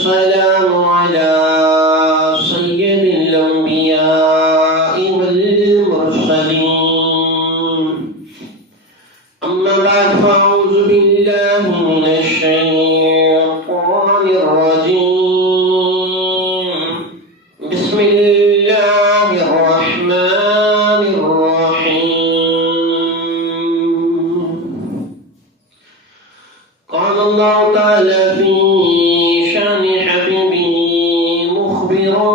والسلام على سيد الأنبياء والمرسلين أما بعد فأعوذ بالله من الشيطان الرجيم بسم الله الرحمن الرحيم قال الله تعالى في شأن حبيبه مخبرا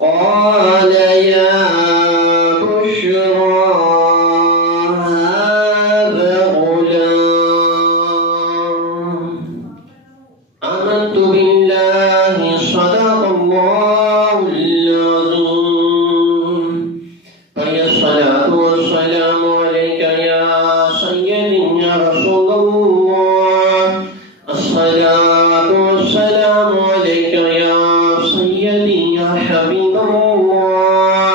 قال يا بشرى هذا غلام آمنت بالله صدق الله العظيم فيا الصلاة والسلام عليك يا سيدي يا رسول الله الصلاة والسلام عليك يا سيدي يا حبيب الله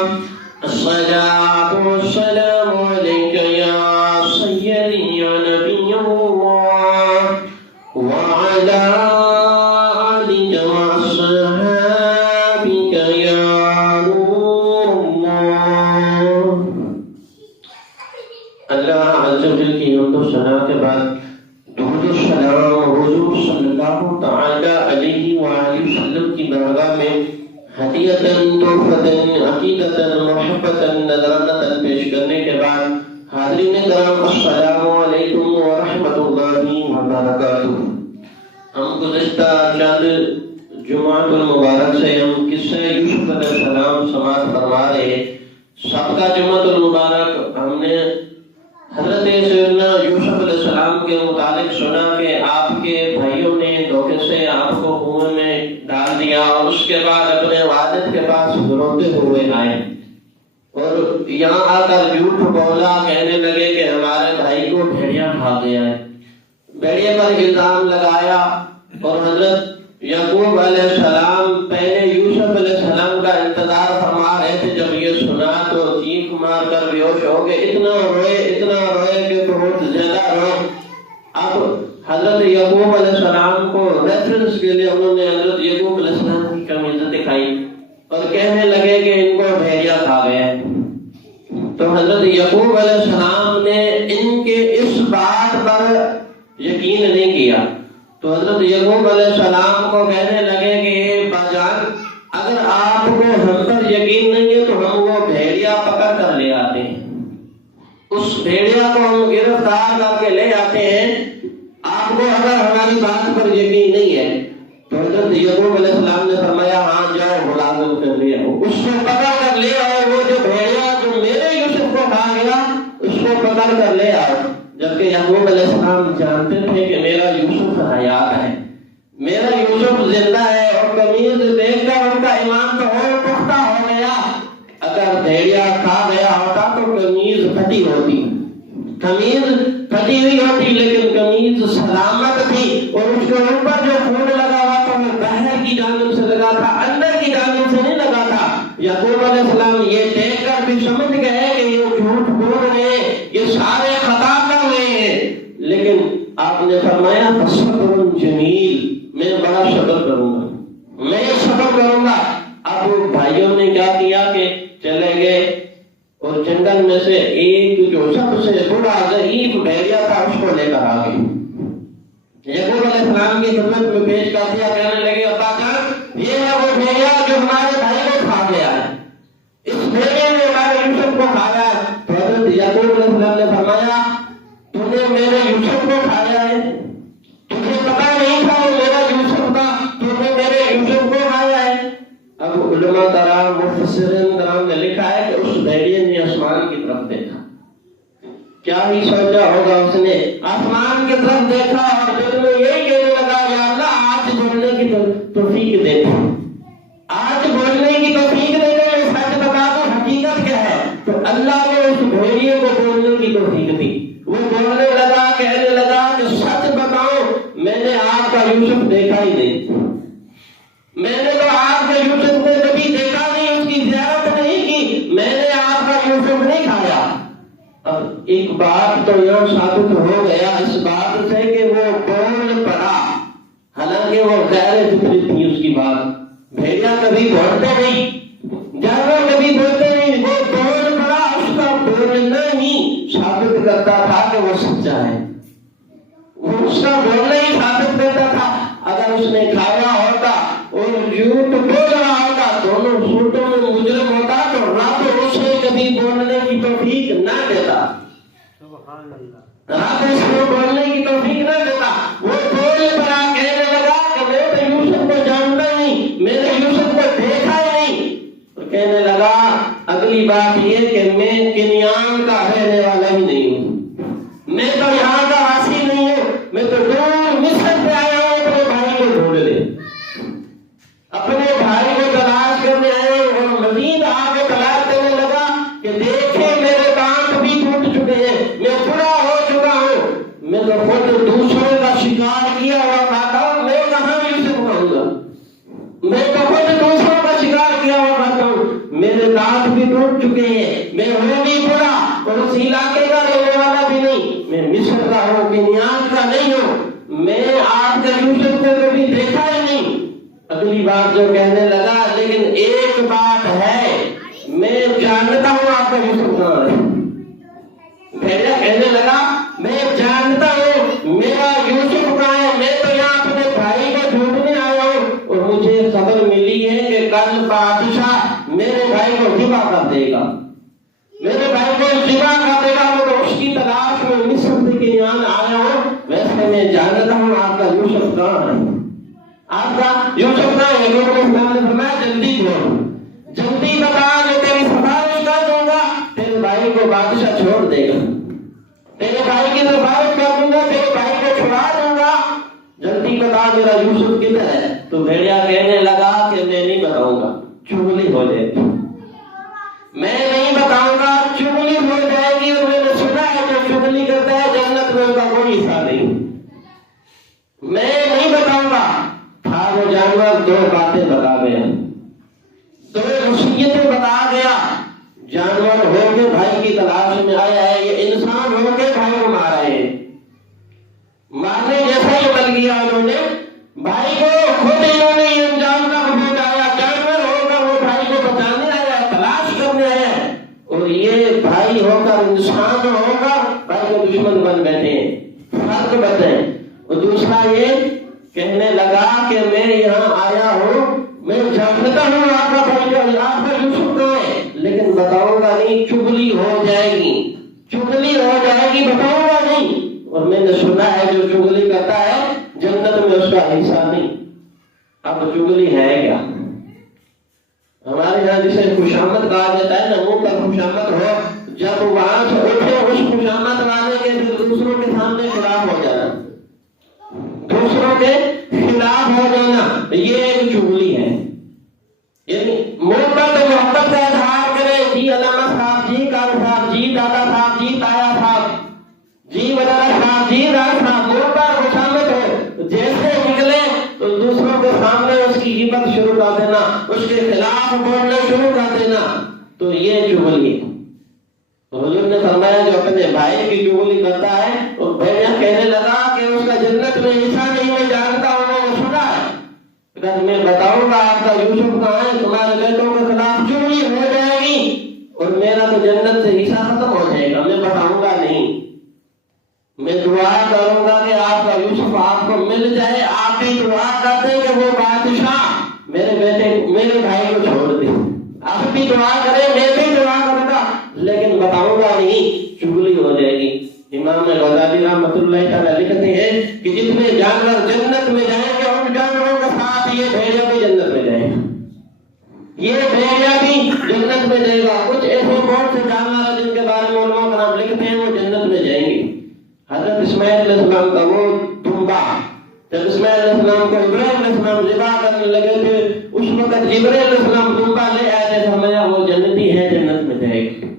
الصلاة والسلام عليك يا سيدي يا نبي الله وعلى آلك وأصحابك يا نور الله اللہ عز و جل کی حمد و ثنا کے بعد درود و سلام حضور صلی اللہ تعالی علیہ وآلہ وسلم کی بارگاہ میں ہدیتاً تحفۃً عقیدتاً محبتاً نذرانتاً پیش کرنے کے بعد حاضرین کرام السلام علیکم ورحمۃ اللہ وبرکاتہ۔ ہم گزشتہ چند جمعۃ المبارک سے ہم قصہ یوسف علیہ السلام سماعت فرما رہے ہیں۔ سابقہ جمعۃ المبارک ہم نے حضرت سیدنا یوسف علیہ السلام کے متعلق سنا کہ آپ کے بھائیوں نے دھوکے سے آپ کو کنویں میں ڈال دیا اور اس کے بعد اپنے والد کے پاس روتے ہوئے آئے اور یہاں آ کر جھوٹ بولا، کہنے لگے کہ ہمارے بھائی کو بھیڑیا کھا گیا ہے۔ بھیڑیے پر الزام لگایا اور حضرت یعقوب علیہ السلام پہلے یوسف علیہ السلام کا انتظار فرما رہے تھے۔ جب یہ سنا تو چیخ مار کر بے ہوش ہو گئے، اتنا روئے کہ بہت زیادہ روئے۔ اب حضرت یعقوب علیہ السلام کو ریفرنس کے لیے انہوں نے حضرت یعقوب علیہ السلام کی کمیزیں دکھائی اور کہنے لگے کہ ان کو بھیڑیا کھا گیا۔ تو حضرت یعقوب علیہ السلام نے ان کے اس بات پر یقین نہیں کیا۔ تو حضرت یعقوب علیہ السلام کو کہنے لگے کہ باجان اگر آپ کو ہم پر یقین نہیں ہے تو ہم وہ بھیڑیا پکڑ کر لے آتے ہیں، اس بھیڑیا کو ہم گرفتار کر کے لے آتے ہیں، آپ کو اگر ہماری بات پر یقین نہیں ہے۔ تو حضرت یعقوب علیہ السلام نے فرمایا ہاں جاؤ ملازم کر لے آؤ، اس کو پکڑ کر لے آؤ، وہ جو بھیڑیا جو میرے یوسف کو کھا گیا اس کو پکڑ کر لے آؤ۔ جبکہ یعقوب علیہ السلام جانتے تھے کہ میرا یوسف حیات ہے، میرا یوسف زندہ ہے، اور قمیض دیکھ کر ان کا ایمان تو اور پختہ ہو گیا۔ اگر بھیڑیا کھا گیا ہوتا تو قمیض پھٹی ہوتی، قمیض پھٹی ہوئی ہوتی لیکن قمیض سلامت تھی، اور اس کے اوپر جو خون لگا ہوا تھا وہ باہر کی جانب سے لگا تھا، اندر کی جانب سے نہیں لگا تھا۔ یعقوب علیہ السلام یہ دیکھ کر بھی سمجھ گئے کہ یہ جھوٹ بول رہے ہیں، یہ سارے خطا کر رہے ہیں، لیکن آپ نے فرمایا فصبر جمیل، میں بڑا صبر کروں گا، میں صبر کروں گا۔ اب بھائیوں نے کیا کیا کہ چلے گئے اور جنگل میں سے ایک جو سب سے بڑا ضعیف بھیڑیا تھا اس کو لے کر آ گئے۔ یعقوب علیہ السلام کی خدمت میں پیش کر دیا، کہنے لگے ابا جان یہ ہے وہ بھیڑیا جو ہمارے بھائی کو کھا گیا ہے، اس بھیڑیا نے ہمارے یوسف کو کھایا ہے۔ تو حضرت یعقوب علیہ السلام نے فرمایا تو نے میرے یوسف کو کھایا ہے، تجھے پتا نہیں تھا وہ میرا یوسف تھا، تو نے میرے یوسف کو کھایا ہے۔ اب علماء کرام مفسرین کرام نے لکھا ہے کہ اس بھیڑیے نے آسمان کی طرف دیکھا، کیا ہی سوچا ہوگا، اس نے آسمان کی طرف دیکھا اور دل میں یہی کہنے لگا یا اللہ آج بولنے کی توفیق دے دے، آج بولنے کی توفیق دے دے، میں سچ بتا دوں حقیقت کیا ہے۔ تو اللہ نے اس بھیڑیے کو بولنے کی توفیق دی، وہ بولنے لگا، کہنے لگا کہ سچ بتاؤ میں نے آپ کا یوسف دیکھا ہی نہیں، میں نے تو آپ کے یوسف کو کبھی دیکھا نہیں، اس کی زیارت نہیں کی، میں نے آپ کا یوسف نہیں کھایا۔ اب ایک بات تو تو یہاں ثابت ہو گیا اس بات سے کہ وہ بول پڑا، حالانکہ وہ غیر فطری تھی اس کی بات. بھیڑیا کبھی بولتے نہیں، جانور کبھی بولتے نہیں، وہ بول پڑا. اس کا بولنا ہی ثابت کرتا تھا کہ وہ سچا ہے. وہ اس کا بولنا ہی ثابت کرتا تھا. اگر اس نے کھایا ہوتا اور جھوٹ بول رہا ہوتا، دونوں صورتوں میں مجرم ہوتا، تو رب اسے کبھی بولنے کی توفیق نہ دیتا. رب اس کو بولنے کی توفیق نہ دیتا. وہ بول پڑا، کہنے لگا کہ میں تو یوسف کو جانتا نہیں، میں نے یوسف کو دیکھا ہی نہیں. اور کہنے لگا اگلی بات یہ کہ میں کنیان کا رہنے والا ہی نہیں ہوں، میں تو یہاں کا واسی نہیں ہوں، میں تو دور مصر سے آیا ہوں اپنے بھائی کو ڈھونڈنے، اپنے بھائی کو تلاش کرنے آیا ہوں. اور مزید آگے تلاش کرنے لگا کہ دیکھیں میرے دانت بھی ٹوٹ چکے ہیں، میں بوڑھا ہو چکا ہوں، میں تو خود دوسروں کا شکار کیا ہوا کھاتا ہوں، میں کہاں یوسف کھاؤں گا، میں تو خود دوسروں کا شکار کیا ہوا کھاتا ہوں، میرے دانت بھی ٹوٹ چکے ہیں، میں ہوں بھی بوڑھا اور اس علاقے کا رہنے والا بھی نہیں، میں مصر کا ہوں، کنیان کا نہیں ہوں، میں آپ کا یوسف کو کبھی دیکھا ہی نہیں. اگلی بات جو کہنے لگا لیکن ایک بات ہے، میں جانتا ہوں آپ کا یوسف کہاں ہے. بھیڑیا کہنے لگا میں جانتا ہوں میرا یوسف کہاں ہے، میں تو یہاں اپنے بھائی کو ڈھونڈنے آیا ہوں اور مجھے خبر ملی ہے کہ کل بادشاہ میرے بھائی کو ذبح کر دے گا، میرے بھائی کو ذبح کر دے گا. میں تو اس کی تلاش میں مصر سے کنیان آیا ہوں. ویسے میں جانتا ہوں آپ کا یوسف کہاں ہے، آپ کا یوسف کہاں ہے. لوگوں نے فرمایا جلدی بول، جلدی بتا، میں تیری سفارش کر دوں گا، تیرے بھائی کو بادشاہ چھوڑ دے گا، تیرے بھائی کی سفارش کر دوں گا، تیرے بھائی کو چھڑا دوں گا، جلدی بتا میرا یوسف کدھر ہے. تو بھیڑیا کہنے لگا کہ میں نہیں بتاؤں گا، چغلی ہو جائے گی، میں نہیں بتاؤں گا، چغلی ہو جائے گی. اور میں نے سنا ہے جو چغلی کرتا ہے جنت میں اس کا کوئی حصہ نہیں، میں نہیں بتاؤں گا. تھا وہ جانور دو باتیں بتا گیا، دو وصیتیں بتا گیا. جانور ہو کے بھائی کی تلاش میں آیا ہے، یہ انسان ہو کے بھائی کو مارا ہے. مارنے جیسا ہی عمل کیا انہوں نے، بھائی کو خود انہوں نے یہ انجام کا پہنچایا. جانور ہو کر وہ بھائی کو بچانے آیا، تلاش کرنے آیا، اور یہ بھائی ہو کر انسان ہو کر بھائی کو دشمن بن بیٹھے ہیں. فرق بتائیں. اور دوسرا یہ کہنے لگا کہ میں یہاں آیا ہوں، میں جانتا ہوں آپ کا بھائی آپ کا یوسف کہاں ہے، لیکن بتاؤں گا نہیں، چغلی ہو جائے گی، چغلی ہو جائے گی، بتاؤں گا نہیں. اور میں نے سنا ہے جو چغلی کرتا ہے جنت میں اس کا حصہ نہیں. اب چغلی ہے کیا؟ ہمارے یہاں جسے خوشامد کہا جاتا ہے نا، منہ پر خوشامد ہو، جب وہاں سے اٹھے اس خوشامد والے کے دوسروں کے سامنے خلاف ہو جانا، دوسروں کے خلاف ہو جانا، یہ ایک چغلی ہے. یعنی منہ پر تو محبت کا اظہار کرے، جی علامہ صاحب، جی کاغذ صاحب، جی دادا صاحب، جی تایا صاحب، جی وزارہ صاحب، جی راج صاحب، منہ پر خوشامد ہو، جیسے نکلے تو دوسروں کے سامنے اس کی غیبت شروع کر دینا، اس کے خلاف بولنا شروع کر دینا، تو یہ چغلی ہے. حضور نے فرمایا جو اپنے بھائی کی چغلی کرتا ہے، وہ بھیڑیا کہنے لگا کہ اس کا جنت میں حصہ نہیں، میں جانتا ہوں، میں نے سنا ہے. اگر میں بتاؤں گا آپ کا یوسف کہاں ہے، تمہارے بیٹوں کے خلاف چغلی ہو جائے گی اور میرا تو جنت سے حصہ ختم ہو جائے گا. میں بتاؤں گا نہیں، میں دعا کروں گا کہ آپ کا یوسف آپ کو مل جائے. آپ بھی دعا کرتے کہ وہ بادشاہ میرے بھائی کو چھوڑ دے. آپ بھی دعا کریں، میں بھی دعا کروں گا، لیکن بتاؤں گا نہیں، چغلی ہو جائے گی. امام غزالی رحمۃ اللہ تعالی لکھتے ہیں کہ جتنے جانور جنت میں جائیں گے ان جانوروں کے ساتھ یہ بھیڑیا بھی جنت میں جائے گا، یہ بھیڑیا بھی جنت میں جائے گا. کچھ ایسے بہت سے جانور ہیں جن کے بارے میں علماء کرام لکھتے ہیں وہ جنت میں جائیں گے. حضرت اسماعیل علیہ السلام کا وہ دمبا، جب اسماعیل علیہ السلام کو ابراہیم علیہ السلام ذبح کرنے لگے تھے، اس وقت جبرائیل علیہ السلام دمبا لے آئے تھے، فرمایا وہ جنتی ہے، جنت میں جائے گی.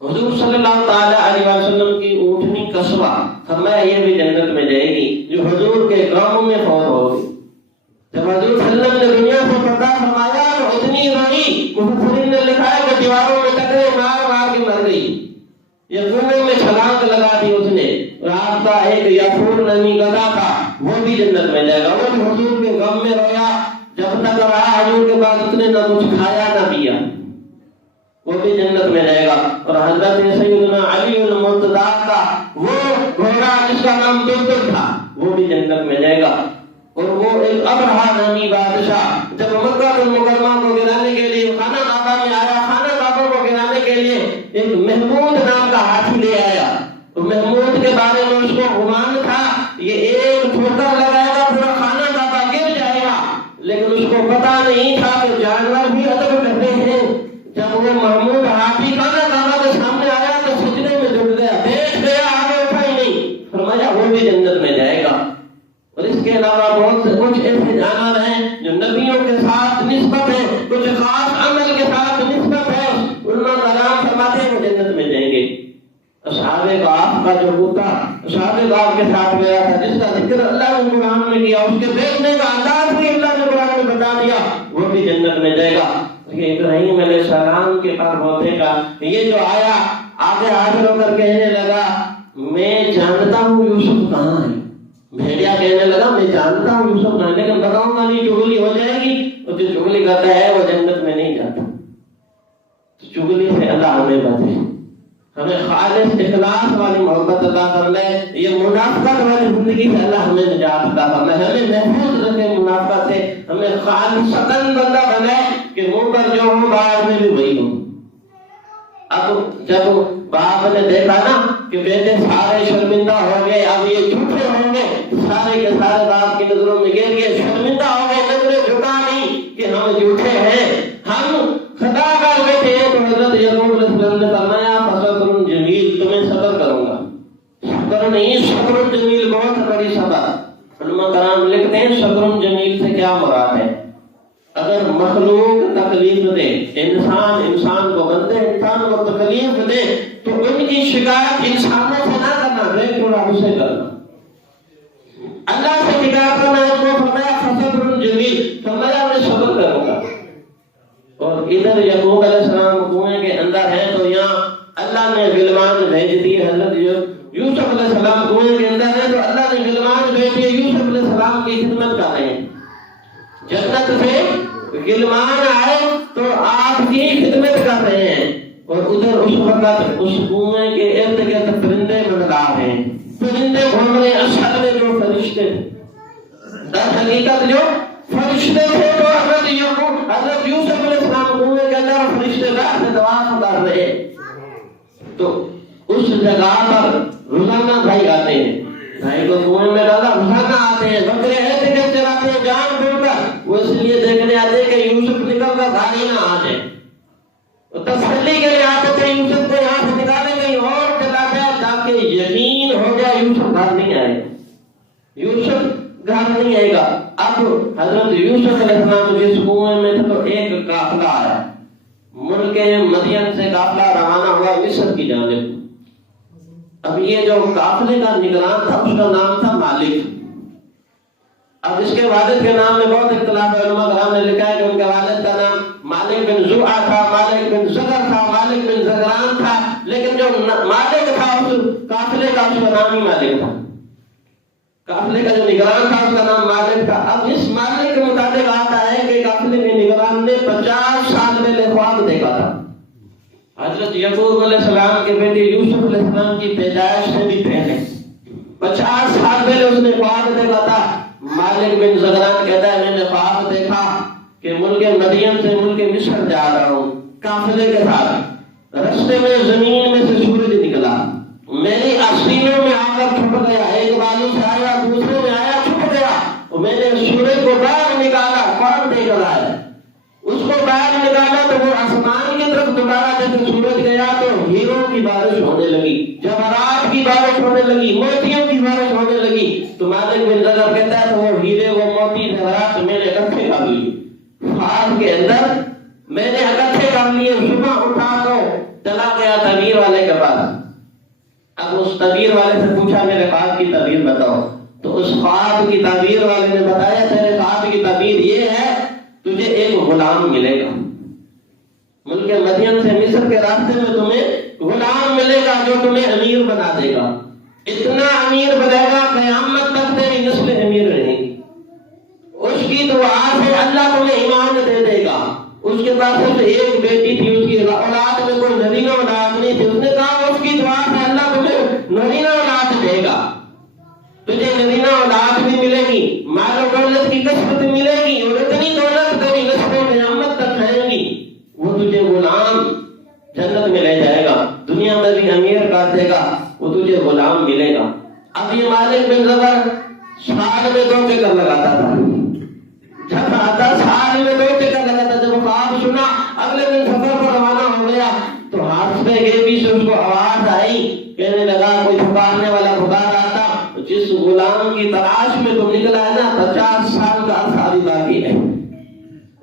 حضور صلی اللہ تعالی علیہ وسلم کی اونٹنی قصبہ، فرمایا یہ بھی جنت میں جائے گی، جو حضور کے گاؤں میں فوت ہوگی. جب حضور صلی اللہ علیہ وسلم نے دنیا سے پردہ فرمایا تو اتنی روئی، مفسرین نے لکھا ہے کہ دیواروں میں ٹکرے مار مار کے مر گئی، یہ کنویں میں چھلانگ آگ لگا دی اس نے، رات کا ایک یافور نمی گدھا تھا، وہ بھی جنت میں جائے گا۔ وہ بھی حضور کے غم میں رویا، جب تک رہا حضور کے بعد اس نے نہ کچھ کھایا نہ پیا، وہ بھی جنت میں جائے گا۔ اور حضرت سیدنا علی المرتضی کا وہ گھوڑا جس کا نام تلتل تھا، وہ بھی جنت میں جائے گا۔ اور وہ ایک ابرہا نامی بادشاہ جب مکہ المکرمہ کو گرانے کے لیے خانہ کعبہ میں آیا، خانہ کعبہ کو گرانے کے لیے ایک محمود نام کا ہاتھی لے آیا۔ تو محمود کے بارے میں اس کو گمان تھا یہ ایک ٹھوکر لگائے گا پورا خانہ کعبہ گر جائے گا، لیکن اس کو پتا نہیں تھا کہ جانور بھی ادب کرتے ہیں۔ جب وہ محمود ہاتھی خانہ کعبہ کے سامنے آیا تو سجدے میں جھک گیا، بیٹھ گیا، آگے اٹھا ہی نہیں۔ فرمایا وہ بھی جنت میں جائے گا۔ اور اس کے علاوہ بہت سے کچھ ایسے جانور ہیں جو نبیوں کے ساتھ نسبت ہے، کچھ خاص عمل کے ساتھ نسبت ہے، علماء کرام فرماتے ہیں وہ جنت میں جائیں گے۔ اصحاب کہف کا جو ہوتا اصحاب کہف کے ساتھ گیا تھا، جس کا ذکر اللہ نے قرآن میں کیا، اس کے بیٹھنے کا انداز بھی اللہ نے قرآن میں بتا دیا، وہ بھی جنت میں جائے گا۔ ابراہیم علیہ السلام کے پاس ہوتے کا یہ جو آیا آگے حاضر ہو کر کہنے لگا میں جانتا ہوں یوسف کہاں ہے۔ بھیڑیا کہنے لگا میں جانتا ہوں یوسف کہاں ہے، لیکن بتاؤں گا نہیں چغلی ہو جائے گی، اور جو چغلی کرتا ہے وہ جنت میں نہیں جاتا۔ چغلی سے اللہ ہمیں بچے، ہمیں خالص اخلاص والی محبت عطا فرمائے، یہ منافقت والی زندگی سے اللہ ہمیں نجات عطا فرمائے، ہمیں محفوظ رکھے منافقت سے، ہمیں خالصتاً بندہ بنائے کہ منہ پر جو ہو بعد میں بھی وہی ہو۔ اب جب باپ نے دیکھا نا کہ بیٹے سارے شرمندہ ہو گئے، اب یہ جھوٹے ہوں گے، سارے کے سارے باپ کی نظروں میں گر گئے، شرمندہ ہو گئے، نظریں جھکا نہیں کہ ہم جھوٹے ہیں، ہم خطا کر بیٹھے ہیں۔ تو حضرت یعقوب علیہ السلام نے فرمایا فصبر جمیل، تمہیں صبر کروں گا، صبر نہیں صبر جمیل، بہت بڑی صبر۔ علماء کرام لکھتے ہیں صبر جمیل سے کیا مراد ہے؟ اگر مخلوق تکلیف دے، انسان کو بندے انسان کو تکلیف دے تو ان کی شکایت انسانوں سے نہ کرنا، ڈائریکٹ رب سے کرنا، اللہ سے شکایت کرنا۔ اس کو فرمایا فصبر جمیل، فرمایا میں صبر کروں گا۔ اور ادھر یعقوب علیہ السلام کنویں کے اندر ہیں تو یہاں اللہ نے غلمان بھیج دیے، حضرت یوسف علیہ السلام کنویں کے اندر ہیں تو اللہ نے غلمان بھیج دیے، یوسف علیہ السلام کی خدمت کر رہے ہیں۔ جنت سے غلمان آئے تو آپ کی خدمت کر رہے ہیں، اور ادھر اس وقت اس کنویں کے ارد گرد پرندے منڈلا رہے ہیں، پرندے گھوم رہے ہیں۔ اصل میں جو فرشتے در حقیقت جو فرشتے تھے تو حضرت یوسف علیہ السلام کنویں کے اندر فرشتے بیٹھ کے طواف کر رہے ہیں۔ تو اس جگہ پر روزانہ بھائی آتے ہیں، بھائی کو کنویں میں ڈالا، روزانہ آتے ہیں، بکرے ایسے کے چلاتے ہیں جان بھول کر، وہ اس لیے دیکھنے آتے ہیں کہ یوسف نکل کر گھر نہ آ جائے، تسلی کے لیے آتے تھے یوسف کو یہاں سے نکالیں کہیں اور چلا جائے تاکہ یقین ہو جائے یوسف گھر نہیں آئے، یوسف گھر نہیں آئے گا۔ اب حضرت یوسف علیہ السلام جس کنویں میں تھے تو ایک قافلہ آیا، ملک مدین سے قافلہ روانہ ہوا مصر کی جانب۔ اب یہ جو قافلے کا نگران تھا اس کا نام تھا مالک۔ اب اس کے والد کے نام میں بہت اختلاف ہے، علماء کرام نے لکھا ہے کہ ان کے والد کا نام مالک بن زرع تھا، مالک بن زغر تھا، مالک بن زغران تھا، لیکن جو مالک تھا اس قافلے کا اس کا نام ہی مالک تھا، قافلے کا جو نگران تھا اس کا نام مالک تھا۔ اب اس مالک کے مطابق آتا ہے کہ قافلے کے نگران نے 50 سال پہلے خواب دیکھا تھا، حضرت یعقوب علیہ السلام کے بیٹے یوسف علیہ السلام کی پیدائش سے بھی پہلے 50 سال پہلے اس نے خواب دیکھا تھا۔ مالک بن زغران کہتا ہے میں نے خواب دیکھا کہ ملک مدین سے ملک مصر جا رہا ہوں قافلے کے ساتھ، رستے میں زمین میں سے سورج نکلا، میری آستینوں میں آ کر چھپ گیا، ایک بالو سے آیا دوسرے میں آیا چھپ گیا، اور میں نے سورج کو باہر نکالا، کون دیکھ رہا ہے، اس کو باہر نکالا تو وہ آسمان کی طرف دوبارہ جیسے سورج گیا تو ہیروں کی بارش ہونے لگی، جواہرات کی بارش ہونے لگی، موتیوں کی بارش ہونے لگی۔ تو مالک بن زغر کہتا ہے تو وہ ہیرے وہ موتی جواہرات میں نے اکٹھے کر لیے، خواب کے اندر میں نے اکٹھے کر لیے، صبح اٹھا تو چلا گیا تعبیر والے کے پاس۔ اب اس تعبیر والے سے پوچھا میرے خواب کی تعبیر بتاؤ، تو اس خواب کی تعبیر والے نے بتایا تیرے خواب کی تعبیر یہ ہے تجھے ایک غلام ملے گا، ملک مدین سے مصر کے راستے میں تمہیں غلام ملے گا جو تمہیں امیر بنا دے گا، اتنا امیر بنے گا قیامت تک تیری نسل امیر رہے گی۔ اس کی دعا سے اللہ تمہیں ایمان دے دے گا۔ اس کے پاس صرف ایک بیٹی تھی، اس کی اولاد میں کوئی نرینہ اولاد نہیں تھی، اس نے کہا اس کی دعا سے اللہ تمہیں نرینہ اولاد دے گا، تجھے نرینہ اولاد بھی ملے گی، مال و دولت کی کثرت ملے گی، اور اتنی دولت تیری نسل قیامت تک رہے گی، وہ تجھے غلام جنت میں لے جائے گا، دنیا میں بھی امیر کر دے گا، وہ تجھے غلام ملے گا۔ اب یہ مالک بن زبر سال میں 2 چکر لگاتا تھا، جب آتا سال میں 2 چکر لگاتا، جب خواب سنا اگلے دن سفر پر روانہ ہو گیا تو ہاتھ سے گیبی سے اس کو آواز آئی، کہنے لگا کوئی پکارنے والا پکار آتا، جس غلام کی تلاش میں تم نکلا ہے نا 50 سال کا عرصہ ابھی باقی ہے۔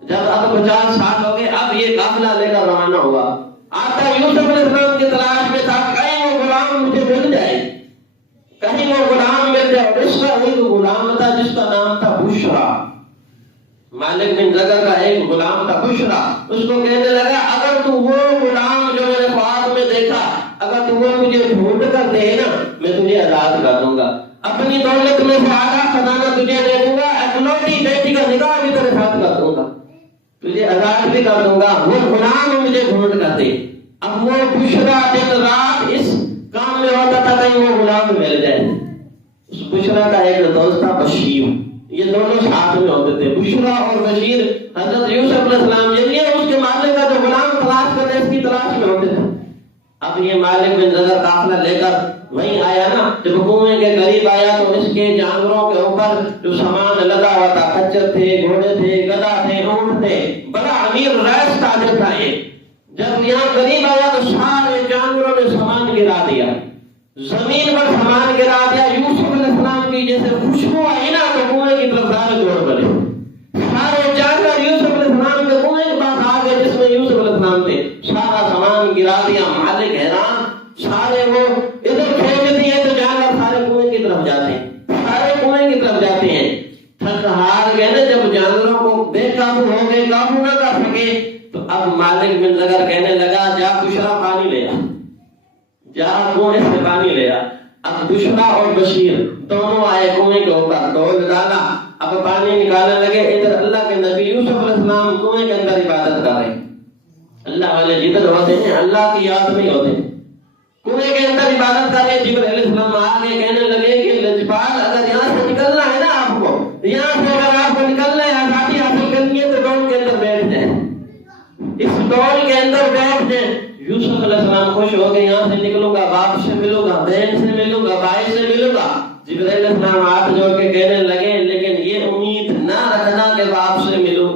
جب اب 50 سال ہو گئے، اب یہ قافلہ لے کر روانہ ہوا، آتا یوسف علیہ السلام کی تلاش میں تھا، کہیں وہ غلام مجھے مل جائے، کہیں وہ غلام مل جائے، اور اس کا ایک غلام تھا جس کا نام تھا بشرا، مالک بن زگر کا ایک غلام تھا بشرا، اس کو کہنے لگا اگر تو وہ غلام جو میں نے خواب میں دیکھا اگر تو وہ مجھے ڈھونڈ کر دے نا میں تجھے آزاد کر دوں گا، اپنی دولت میں سے آدھا خزانہ تجھے دے دوں گا، اکلوتی بیٹی کا نکاح بھی تیرے ساتھ کر دوں گا، تجھے آزاد بھی کر دوں گا، وہ غلام مجھے ڈھونڈ کر دے۔ اب وہ بشرا دن رات اس کام میں ہوتا تھا کہ وہ غلام مل جائے۔ اس بشرا کا ایک دوست تھا بشیر، یہ دونوں ساتھ میں ہوتے تھے، بشرا اور بشیر حضرت یوسف علیہ السلام یہ اس کے مالک کا جو غلام تلاش کرتے اس کی تلاش میں ہوتے تھے۔ اب یہ مالک بن زگر قافلہ لے کر وہیں آیا نا، جب کنویں کے قریب آیا تو اس کے جانوروں کے اوپر جو سامان لگا ہوا تھا، خچر تھے، گھوڑے تھے، گدھا تھے، اونٹ تھے، بڑا امیر رئیس تاجر تھا یہ۔ جب یہاں قریب آیا تو سارے جانوروں نے سامان گرا دیا، زمین پر سامان گرا دیا، یوسف علیہ السلام کی جیسے خوشبو آئی نا تو کنویں کی طرف سارے دوڑ پڑے، سارے جانور یوسف علیہ السلام کے کنویں کے پاس آ گئے جس میں یوسف علیہ السلام تھے، سارا سامان گرا دیا، مالک حیران، سارے وہ ادھر کھینچ دیے تو جانور سارے کنویں کی طرف جاتے ہیں، سارے کنویں کی طرف جاتے ہیں، تھک ہار گئے نا، جب جانوروں کو بے قابو ہو گئے، قابو نہ کر سکے تو اب مالک بن زگر کہنے لگا جا بشرا پانی لے آ، جا کنویں سے پانی لے آ۔ اب بشرا اور بشیر دونوں آئے کنویں کے اوپر، ڈول ڈالا، اب پانی نکالنے لگے، ادھر اللہ کے نبی یوسف علیہ السلام کنویں کے اندر عبادت کر رہے ہیں۔ اللہ والے جدھر ہوتے ہیں اللہ کی یاد میں ہوتے ہیں، کنویں کے اندر عبادت کر رہے، جبرائیل علیہ السلام آگے کہنے لگے کہ لجپال اگر یہاں سے نکلنا ہے نا آپ کو، یہاں سے اگر آپ کو نکلنا ہے، آزادی حاصل کرنی ہے تو ڈول کے اندر بیٹھ جائیں، اس ڈول کے اندر بیٹھ جائیں۔ یوسف علیہ السلام خوش ہو گئے، یہاں سے نکلوں گا، باپ سے ملوں گا، بہن سے ملوں گا، بھائی سے ملوں گا۔ جبرائیل علیہ السلام ہاتھ جوڑ کے کہنے لگے لیکن یہ امید نہ رکھنا کہ باپ سے ملوں،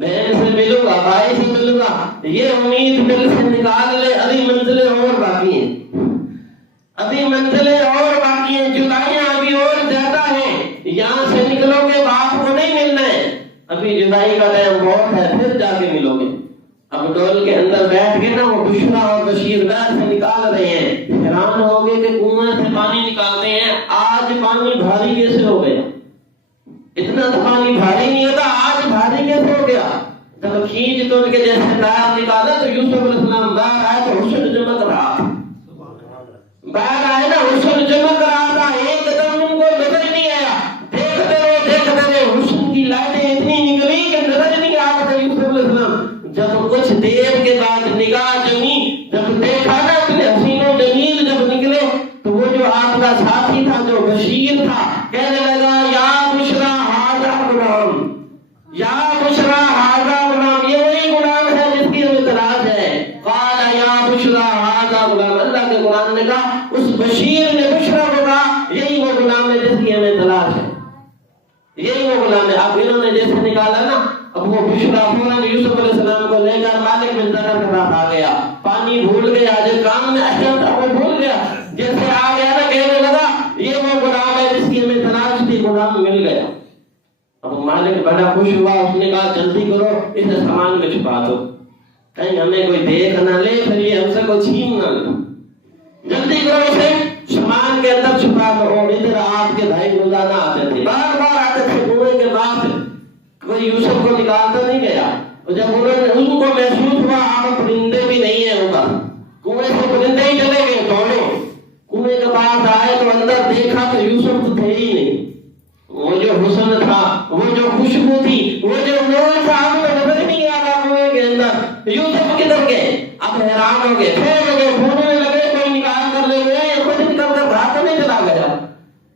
بہن سے ملوں گا، بھائی سے ملوں گا، یہ امید دل سے نکال لے، ابھی منزلیں اور باقی ہیں، ابھی منزلیں اور باقی ہیں، جدائیاں ابھی اور زیادہ ہیں، یہاں سے نکلو گے باپ کو نہیں ملنا ہے، ابھی جدائی کا ٹائم بہت ہے، پھر جا کے ملو گے۔ اب ڈول کے اندر بیٹھ کے نا وہ بشرا اور بشیر بیٹھ سے نکال رہے ہیں، حیران ہو گئے کہ کنویں سے پانی نکالتے ہیں، آج پانی بھاری کیسے ہو گیا، اتنا تو پانی بھاری نہیں ہوتا، آج بھاری کیسے ہو گیا۔ جب کھینچ تو ان کے جیسے ٹائر نکالا تو یوسف علیہ السلام باہر آئے تو حسن چمک رہا، باہر آئے نا حسن چمک رہا تھا، ایک دم ان کو نظر نہیں آیا، دیکھتے رہے حسن کی لائٹیں اتنی نکلی کہ نظر نہیں آ رہا تھا یوسف علیہ السلام۔ جب کچھ دیر کے بعد نگاہ جمی، جب دیکھا نا اتنے حسین و جمیل جب نکلے تو وہ جو آپ کا ساتھی تھا جو بشیر تھا کہنے لگا یا بشرا ھذا غلام، یا بشرا ھذا غلام، یہ وہی غلام ہے جس کی ہمیں تلاش ہے۔ قال یا بشرا ھذا غلام، اللہ کے قرآن نے کہا اس بشیر نے بشرا کو کہا یہی وہ غلام ہے جس کی ہمیں تلاش ہے، یہی وہ غلام ہے۔ اب انہوں نے جیسے نکالا نا، اب وہ بشرا فوراً یوسف علیہ السلام کو لے کر مالک بن زگر کے پاس آ گیا، پانی بھول گیا، جو کام میں اہم تھا وہ بھول گیا، جیسے آ گیا نا کہنے لگا یہ وہ غلام ہے جس کی ہمیں تلاش تھی، غلام مل گیا۔ اب مالک بڑا خوش ہوا، اس نے کہا جلدی کرو اسے سامان میں چھپا دو، کہیں ہمیں کوئی دیکھ نہ لے، پھر یہ ہم سے کوئی چھین نہ لے، جلدی کرو اسے سامان کے اندر چھپا دو۔ اور ادھر آپ کے بھائی روزانہ آتے تھے، بار بار آتے تھے کنویں کے پاس، کوئی یوسف کو نکالتا نہیں گیا، اور جب انہوں نے ان کو محسوس ہوا آپ اپنی اندر دیکھا تو یوسف تو تھے ہی نہیں. وہ جو حسن تھا، وہ جو خوشبو تھی، وہ جو نور تھا، آپ کو نظر ہی نہیں آ رہا کنویں کے اندر. یوسف کدھر گئے؟ اب حیران ہو گئے، پھر لگے ڈھونڈنے لگے کوئی نکال کر لے گئے، خود نکل کر بھاگ نہیں چلا گیا.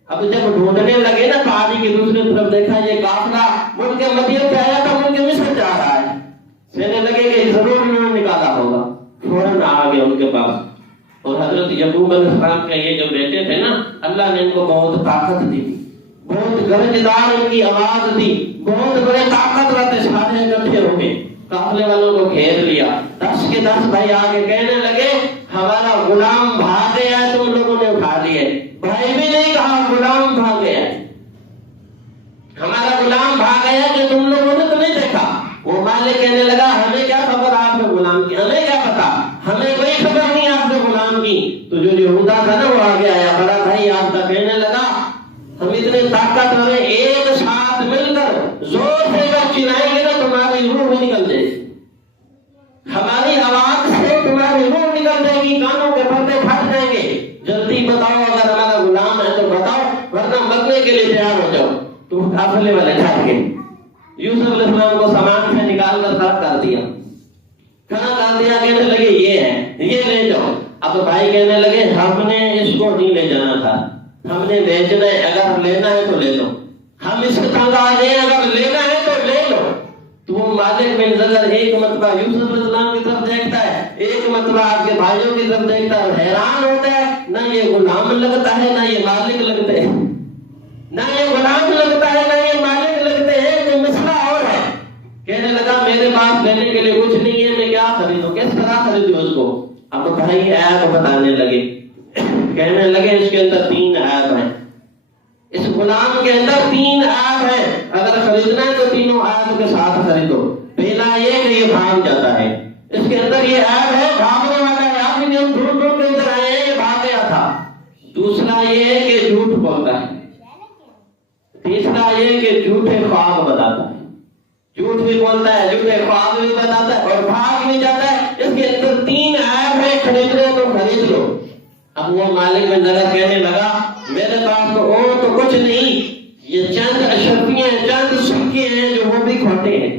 اب جب ڈھونڈنے لگے نا پہاڑی کی دوسری طرف دیکھا یہ قافلہ ملک مدین سے آیا تھا ملک مصر جا رہا ہے. کہنے لگے کہ ضرور انہوں نے نکالا ہوگا. فوراً آ گئے ان کے پاس. اور حضرت یعقوب علیہ السلام کے یہ جو بیٹے تھے نا، اللہ نے ان کو بہت طاقت دی، بہت گرجدار ان کی آواز دی، بہت بڑے طاقت رہتے، سارے اکٹھے ہو گئے، قافلے والوں کو گھیر لیا. 10 کے 10 بھائی آگے کہنے لگے ہمارا غلام بھاگ گیا ہے، تم لوگوں نے اٹھا لیا. بھائی بھی نہیں کہا غلام بھاگ گیا، ہمارا غلام بھاگ گیا کہ تم لوگوں نے تو نہیں دیکھا. وہ مالک کہنے لگا ہمیں کیا خبر آپ نے غلام کی، ہمیں کیا پتا، ہمیں کوئی خبر نہیں آپ نے غلام کی. تو جو یہودا تھا نا وہ آگے آیا، بڑا بھائی آپ کا، کہنے لگا ہم اتنے طاقت والے ایک ساتھ مل کر زور سے اگر چلائیں گے نا تمہاری روح نکل جائے گی، ہماری آواز سے تمہاری روح نکل جائے گی، کانوں کے پردے پھٹ جائیں گے. جلدی بتاؤ اگر ہمارا غلام ہے تو بتاؤ، ورنہ مرنے کے لیے تیار ہو جاؤ. تو قافلے والے ٹھہر گئے. یوسف علیہ السلام کو سامان سے نکال کر کھڑا کر دیا، کھڑا کر دیا. کہنے لگے یہ ہے، یہ لے جاؤ. اب بھائی کہنے لگے ہم نے اس کو نہیں لے جانا تھا، ہم نے بیچنا ہے، اگر لینا ہے تو لے لو. ہم اس کے تنگ آ گئے، اگر لینا ہے تو لے لو. تو وہ مالک بن زگر ایک مرتبہ یوسف علیہ السلام کی طرف دیکھتا ہے، ایک مرتبہ آپ کے بھائیوں کی طرف دیکھتا ہے، حیران ہوتا ہے. نہ یہ غلام لگتا ہے نہ یہ مالک لگتے ہیں، نہ یہ غلام لگتا ہے نہ یہ مالک لگتے ہیں، کوئی مسئلہ اور ہے. کہنے لگا میرے پاس لینے کے لیے کچھ نہیں ہے، میں کیا خریدوں، کس طرح خریدوں اس کو. اب بھائی عیب بتانے لگے، کہنے لگے اس کے اندر 3 عیب ہیں، اس غلام کے اندر 3 عیب ہیں، اگر خریدنا ہے تو تینوں عیب کے ساتھ خریدو. پہلا یہ کہ یہ بھاگ جاتا ہے، اس کے اندر یہ عیب ہے، بھاگنے والا ہے، آپ نے ہم ڈھونڈ ڈھونڈ کے ادھر آئے ہیں، یہ بھاگ گیا تھا. دوسرا یہ کہ جھوٹ بولتا ہے. تیسرا یہ کہ جھوٹے خواب بتاتا ہے، جھوٹ بھی بولتا ہے، جھوٹے خواب بھی بتاتا ہے اور بھاگ بھی جاتا ہے. اس کے اندر 3 عیب ہے، خریدنا ہے تو خرید لو. اب وہ مالک بن زگر کہنے لگا میرے پاس تو اور تو کچھ نہیں، یہ چند اشرفیاں ہیں، چند سکے ہیں جو وہ بھی کھوٹے ہیں،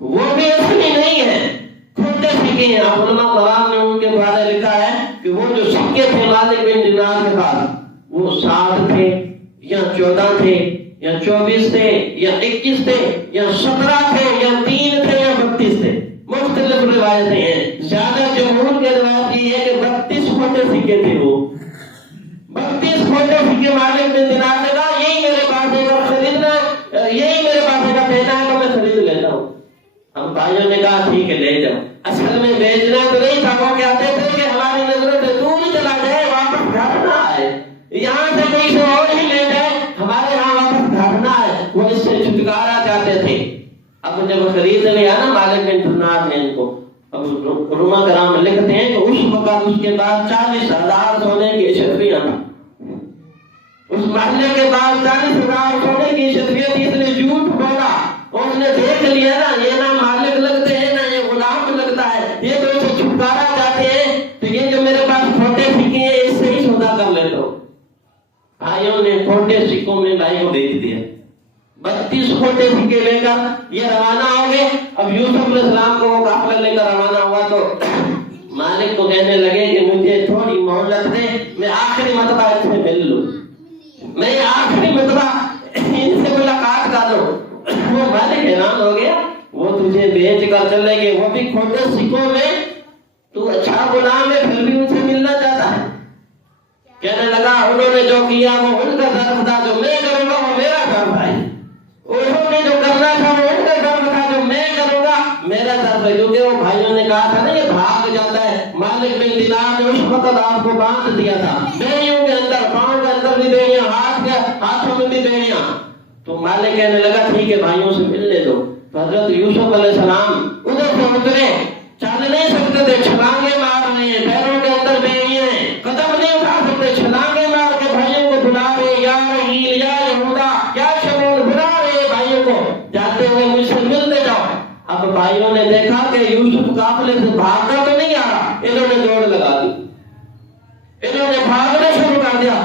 وہ بھی اصلی نہیں ہیں، کھوٹے سکے ہیں. اب علماء کرام نے ان کے بارے لکھا ہے کہ وہ جو سکے تھے مالک بن دینار کے پاس وہ 60 تھے یا 14 تھے یا 24 تھے یا 21 تھے یا 17 تھے یا 3 تھے یا 32 تھے. مختلف روایتیں ہیں. زیادہ جمہور کے روایت یہ ہے کہ 32 کھوٹے سکے تھے. وہ 32 کھوٹے سکے مالک بن دینار نے کہا یہی میرے پاس ہے، اگر خریدنا یہی میرے پاس اگر دینا ہے تو میں خرید لیتا ہوں. ہم بھائیوں نے کہا ٹھیک ہے لے جاؤ. اصل میں بیچنا تو نہیں تھا، وہ کہتے تھے کہ ہماری نظروں سے دور ہی چلا جائے، واپس گھر نہ آئے، یہاں سے کوئی سے اور ہی لے جائے، ہمارے یہاں واپس گھر نہ آئے. وہ اس سے چھٹکارا چاہتے تھے. اب جب خرید لیا نا مالک بن دینار نے ان کو، اب علماء کرام لکھتے ہیں کہ اس وقت اس کے بعد 40,000 سونے کی اشرفیاں تھیں. اس محلے کے بعد 40,000 سونے کی اشرفیاں تھی. اس نے جھوٹ بولا، اس نے دیکھ لیا نا یہ نہ مالک لگتے ہیں نہ یہ غلام لگتا ہے، یہ تو اسے چھٹکارا چاہتے ہیں، تو یہ جو میرے پاس کھوٹے سکے ہیں اس سے ہی سودا کر لیتا ہوں. بھائیوں نے کھوٹے سکوں میں بھائی کو بیچ دیا. 32 کھوٹے سکے لے کر یہ روانہ ہو گئے. اب یوسف علیہ السلام کو وہ قافلہ لے کر روانہ ہوا تو مالک کو کہنے لگے کہ مجھے تھوڑی مہلت دے، میں آخری مرتبہ اس سے مل لوں، میں آخری مرتبہ ان سے ملاقات کر لوں. وہ مالک حیران ہو گیا، وہ تجھے بیچ کر چلے گئے، وہ بھی کھوٹے سکوں میں، تو اچھا غلام ہے پھر بھی ان سے ملنا چاہتا ہے. کہنے لگا انہوں نے جو کیا وہ ان کا ظرف تھا، جو میں کروں گا وہ میرا ظرف ہے، انہوں نے جو کرنا تھا وہ ان کا ظرف تھا، جو میں کروں گا میرا ظرف ہے. کیونکہ وہ بھائیوں نے کہا تھا نا یہ بھاگ جاتا ہے. مالک بن دینار نے اس وقت آپ کو باندھ دیا تھا، بیڑیوں کے اندر، پاؤں کے اندر بھی بیڑیاں، ہاتھوں میں بھی بیڑیاں. تو مالک کہنے لگا ٹھیک ہے بھائیوں سے ملنے دو. تو حضرت یوسف علیہ السلام ادھر سے اترے، چل نہیں سکتے تھے، چھلانگیں مار رہے ہیں، پیروں کے اندر بیڑیاں ہیں، قدم نہیں اٹھا سکتے، چھلانگیں مار کے بھائیوں کو بلا رہے، یا رحیل یا یہودا یا شمعون بلا رہے بھائیوں کو، جاتے ہوئے مجھ سے ملتے جاؤ. اب بھائیوں نے دیکھا کہ یوسف قافلے سے بھاگ کر تو نہیں آ رہا، انہوں نے دوڑ لگا دی، انہوں نے بھاگنا شروع کر دیا.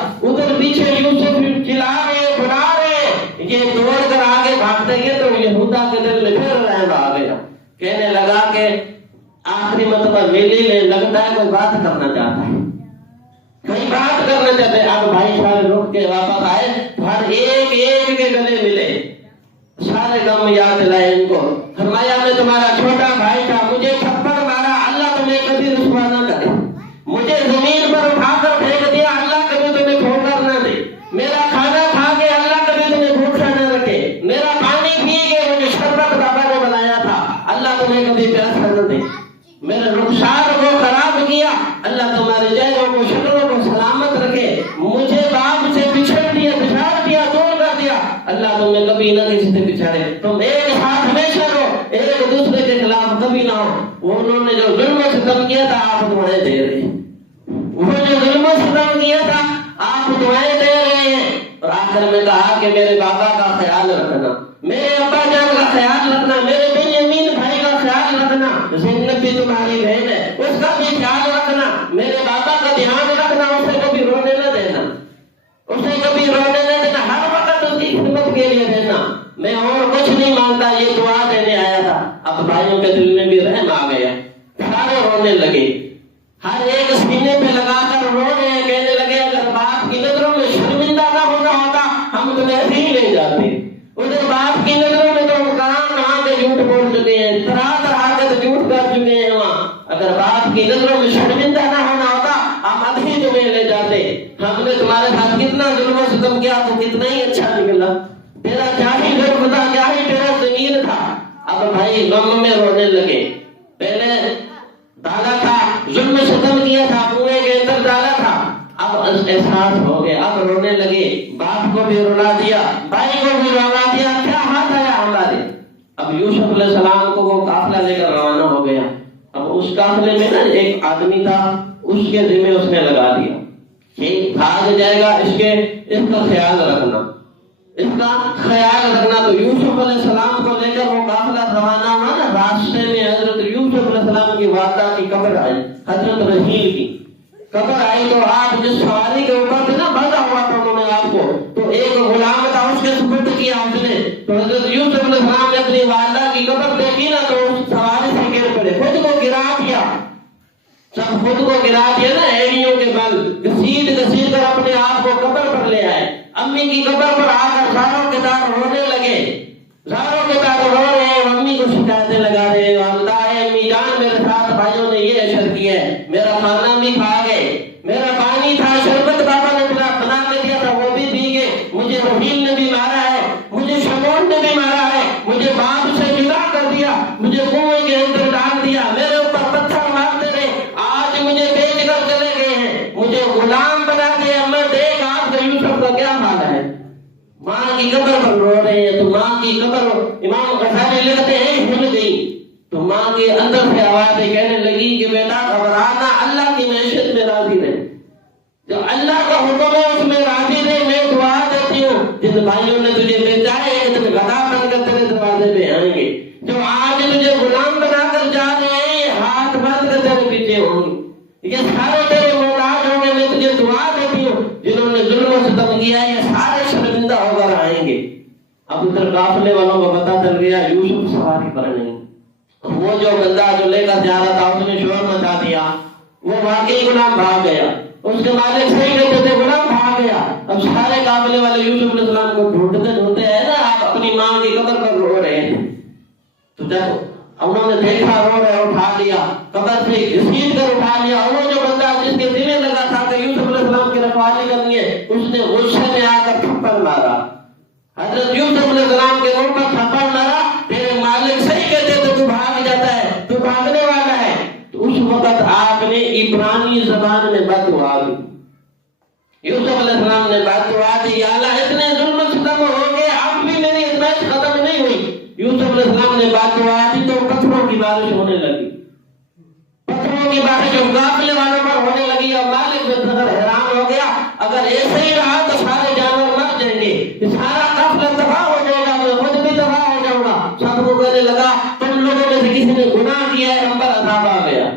ویلی میں لگتا ہے کوئی بات کرنا چاہتا ہے، کوئی بات کرنا چاہتے ہیں۔ اب بھائی سارے رک کے واپس آئے، ہر ایک ایک کے گلے ملے، سارے غم یاد لائے ان کو۔ فرمایا میں تمہارا چھوٹا بھائی تھا، مجھے تھپڑ مارا، اللہ تمہیں کبھی رسوا نہ کرے، مجھے زمین پر اٹھا کر پھینک دیا، اللہ کبھی تمہیں ٹھوکر نہ دے، میرا کھانا کھا کے اللہ کبھی تمہیں بھوکا نہ رکھے، میرا پانی پی کے مجھے شربت بابا نے بنایا تھا، اللہ تمہیں کبھی پیاسا نہ دے، میرے رخسار کو خراب کیا، اللہ تمہارے چہروں کو شکلوں کو سلامت رکھے، مجھے باپ سے بچھڑ دیا، بچھاڑ دیا، دور کر دیا، اللہ تمہیں کبھی نہ کسی سے بچھاڑے، تم ایک ساتھ ہمیشہ رہو، ایک دوسرے کے خلاف کبھی نہ ہو۔ انہوں نے جو ظلم و ستم کیا تھا آپ دعائیں دے رہے ہیں، وہ جو ظلم و ستم کیا تھا آپ دعائیں دے رہے ہیں، اور آخر میں کہا کہ میرے بابا کا خیال رکھنا، میرے ابا جان کا خیال رکھنا، میرے بنیامین بھائی کا خیال رکھنا، زینب بھی تمہاری بہن ہے اس کا بھی خیال رکھنا، میرے بابا کا دھیان رکھنا، اسے کبھی رونے نہ دینا، اسے کبھی رونے نہ دینا، ہر وقت اس کی خدمت کے لیے دینا، میں اور کچھ نہیں مانتا، یہ دعا دینے آیا تھا۔ اب بھائیوں کے دل میں بھی رحم آ گیا، سارے رونے لگے، ہر ایک سینے پہ لگا کر رو رہے ہیں، کہنے لگے اگر باپ کی نظروں میں شرمندہ نہ ہونا ہوتا ہم تمہیں ایسے ہی لے جاتے، ادھر باپ کی نظروں میں تو ہم کہاں کے جھوٹ بول چکے ہیں، طرح طرح کے تو جھوٹ کر چکے ہیں وہاں، اگر باپ کی نظروں میں شرمندہ نہ ہونا ہوتا ہم ابھی تمہیں لے جاتے، ہم نے تمہارے ساتھ کتنا ظلم و ستم کیا تو کتنا ہی اچھا نکلا، تیرا کیا ہی گھر تھا، کیا ہی تیرا زمین تھا۔ اب بھائی غم میں رونے لگے، پہلے ڈالا تھا، ظلم و ستم کیا تھا، کنویں کے اندر ڈالا تھا، اب احساس ہو گیا، اب رونے لگے، باپ کو بھی رلا دیا، بھائی کو بھی رلا دیا، کیا ہاتھ آیا ہمارے۔ اب یوسف علیہ السلام کو وہ قافلہ لے کر روانہ ہو گیا، اب اس قافلے میں نا ایک آدمی تھا، اس کے ذمہ اس نے لگا دیا کہ بھاگ جائے گا، اس کا خیال رکھنا، اس کا خیال رکھنا۔ تو یوسف علیہ السلام کو لے کر وہ قافلہ روانہ ہوا نا، راستے میں حضرت یوسف علیہ السلام کی والدہ کی قبر آئی، حضرت رحیل کی قبر آئی، تو آپ جس سواری کے اوپر تھے نا، بندھا ہوا تھا انہوں نے آپ کو، تو ایک غلام تھا اس کے سپرد کیا اس نے، تو حضرت یوسف علیہ السلام نے اپنی والدہ کی قبر دیکھی نا تو اس سواری سے گر پڑے، خود کو گرا دیا، سب خود کو گرا دیا نا، ایڑیوں کے بل گھسیٹ گھسیٹ کر اپنے آپ کو قبر پر لے آئے، امی کی قبر پر آ کر زاروں کے دار رونے لگے، زاروں کے دار رو رہے ہیں، امی کو شکایتیں لگا رہے ہیں، اللہ ہے امی جان میرے ساتھ بھائیوں نے یہ اشر کیا ہے، میرا کھانا بھی کھا گئے، میرا پانی تھا شربت بابا نے بنا کے دیا تھا وہ بھی پی گئے، مجھے رحیل نے بھی مارا ہے، مجھے شمعون نے بھی مارا ہے، مجھے باپ سے جدا کر دیا، مجھے کنویں کے اندر ڈال دیا، میرے اوپر پتھر مارتے رہے، آج مجھے بیچ کر چلے گئے ہیں، مجھے غلام بنا کے، میں دیکھ آپ کا یوسف کا کیا حال ہے۔ ماں کی قبر پر رو رہے ہیں، تو ماں کی قبر امام غزالی لکھتے ہیں ہل گئی، تو ماں کے اندر سے آوازیں کہنے لگی کہ بیٹا گھبرانا، اللہ کی معیشت میں راضی رہے، جو اللہ کا حکم ہے اس میں راضی رہے، میں دعا دیتی ہوں جن بھائیوں نے تجھے بیچا ہے ایک دن گدھا بن کر تیرے دروازے پہ آئیں گے، جو آج تجھے غلام بنا کر جا رہے ہیں یہ ہاتھ باندھ کر تیرے پیچھے ہوں گے، یہ سارے تیرے محتاج ہوں گے، میں تجھے دعا دیتی ہوں جنہوں نے ظلم و ستم کیا یہ سارے شرمندہ ہو کر آئیں گے۔ اب ادھر قافلے والوں کو پتہ چل گیا یوسف سواری پر نہیں، وہ جو بندہ جو لے کر جا رہا تھا اس نے شور مچا دیا، وہ واقعی غلام بھاگ گیا، اس کے مالک صحیح کہتے تھے غلام بھاگ گیا۔ اب سارے قافلے والے یوسف علیہ السلام کو ڈھونڈتے ڈھونڈتے ہیں نا، آپ اپنی ماں کی قبر پر رو رہے ہیں، تو جب انہوں نے دیکھا رو رہے اٹھا لیا، قبر سے گھسیٹ کر اٹھا لیا، اور وہ جو بندہ جس کے ذمہ لگا تھا کہ یوسف علیہ السلام کی رکھوالی کرنی ہے اس نے غصے میں آ کر تھپڑ مارا، حضرت یوسف علیہ السلام کے منہ پر تھپڑ مارا، تیرے مالک صحیح کہتے تھے تو بھاگ جاتا ہے، تو بھاگنے والا ہے، تو اس وقت آپ نے عبرانی زبان میں بد دعا دی، یوسف علیہ السلام نے بد دعا دی، یا اللہ اتنے ظلم و ستم ہو گئے اب بھی میری ازمائش ختم نہیں ہوئی، یوسف علیہ السلام نے بد دعا دی تو پتھروں کی بارش ہونے لگی، پتھروں کی بارش جو قافلے والوں پر ہونے لگی، اور مالک بن صدر حیران ہو گیا، اگر ایسے ہی رہا تو سارے جانور مر جائیں گے، سارا قافلہ تباہ ہو جائے گا، میں خود بھی تباہ ہو جاؤں گا۔ سب کو کہنے لگا تم لوگوں میں سے کسی نے گناہ کیا ہے، ہم پر عذاب آ گیا،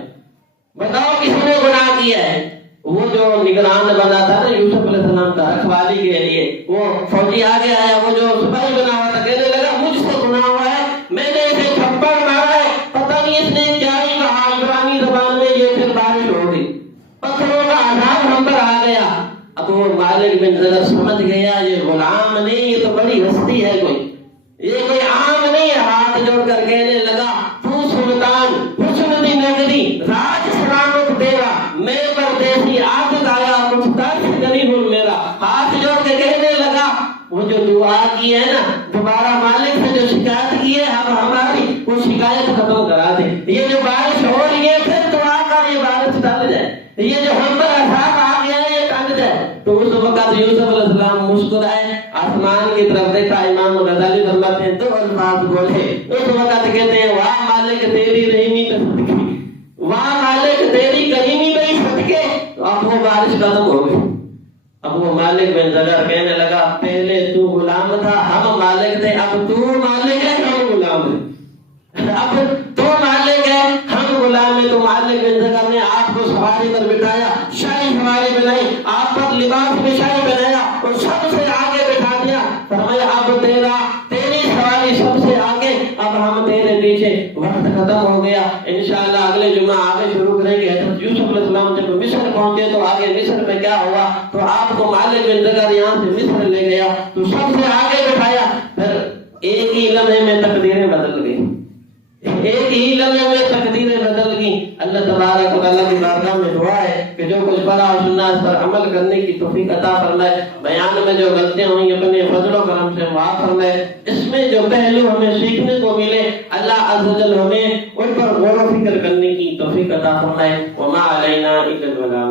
بتاؤ کسی نے گناہ کیا ہے۔ وہ جو نگران بنا تھا نا یوسف علیہ السلام کا رکھوالی کے لیے، وہ فوجی آگے آیا، وہ جو سپاہی بنا ہوا تھا، کہنے لگا مجھ سے گناہ ہوا ہے، میں نے اسے تھپڑ مارا ہے، پتہ نہیں اس نے کیا ہی کہا عبرانی زبان میں، اب وہ مالک بن زگر سمجھ گیا یہ غلام نہیں، یہ تو بڑی ہستی ہے، یہ کوئی عام نہیں ہے، ہاتھ جوڑ کر کہنے لگا تو سلطان حسن دی نگری راج سلامت تیرا، میں پردیسی عابد آیا مفتاح غریب میرا، ہاتھ جوڑ کے کہنے لگا وہ جو دعا کی ہے نا دوبارہ مالک سے جو شکایت کی ہے اب ہماری وہ شکایت ختم کرا دے، یہ جو بارش ہو رہی ہے پھر دعا کر یہ بارش ٹل جائے، یہ جو ہم پر عذاب آ گیا ہے یہ ٹل جائے۔ تو اس وقت یوسف علیہ السلام مسکرائے، آسمان کی طرف دیکھا، امام غزالی فرماتے ہیں دو الفاظ بولے، اس وقت کہتے ہیں واہ مالک تیری رحمی پہ صدقے، واہ مالک تیری کریمی پہ صدقے۔ تو اب وہ بارش ختم ہو گئی۔ اب وہ مالک بن زگر کہنے لگا پہلے تو غلام تھا ہم مالک تھے، اب تو مالک ہے ہم غلام ہیں، اب تو مالک ہے ہم غلام ہیں۔ تو مالک بن زگر نے آپ کو سواری پر بٹھایا، شاہی سواری بنائی، آپ پر لباس بھی شاہی بنایا اور سب سے آگے بٹھا دیا، فرمایا اب تیری سواری سب سے آگے، اب ہم تیرے پیچھے، وقت ختم ہو گیا۔ انشاءاللہ اگلے جمعہ آگے شروع کریں گے۔ حضرت یوسف علیہ السلام جب مصر پہنچے تو آگے مصر میں کیا ہوا، تو آپ کو مالک بن زگر یہاں سے مصر لے گیا تو سب سے آگے بٹھایا، پھر ایک ہی لمحے میں تقدیریں بدل گئی، ایک ہی لمحے میں تقدیریں بدل گئی۔ اللہ تبارک و تعالیٰ کی بارگاہ میں دعا ہے کہ جو کچھ پڑھا اور سنا اس پر عمل کرنے کی توفیق عطا فرمائے، بیان میں جو غلطیاں ہوئی اپنے فضل و کرم سے معاف فرمائے، اس میں جو پہلو ہمیں سیکھنے کو ملے اللہ عز و جل ہمیں ان پر غور و فکر کرنے کی توفیق عطا فرمائے۔ وما علینا الا البلاغ۔